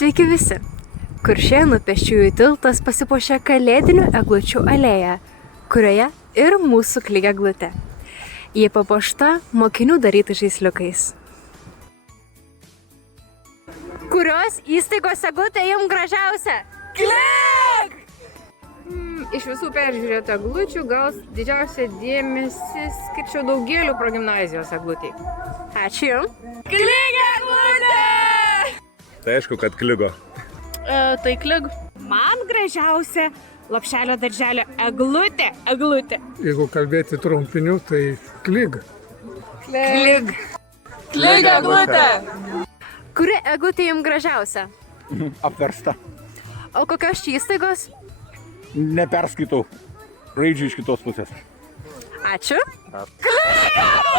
Sveiki visi! Kuršėnų pėsčiųjų tiltas pasipuošė kalėdinių eglučių alėją, kurioje ir mūsų Klig eglutė. Ji papuošta mokinių darytais žaisliukais. Kurios įstaigos eglutė jums gražiausia? Klig! Iš visų peržiūrėtų eglučių gal didžiausia dėmesį skirčiau Daugėlių progimnazijos eglutei. Ačiū jums! Klig eglutė! Tai aišku, kad Kligo. Tai Klig. Man gražiausia Lopšelio darželio eglutė. Jeigu kalbėti trumpiniu, tai Klig. Klig. Klig eglutė! Kuri eglutė jums gražiausia? Apversta. O kokios čia įstaigos? Neperskaitau raidžių iš kitos pusės. Ačiū. Klig eglutė!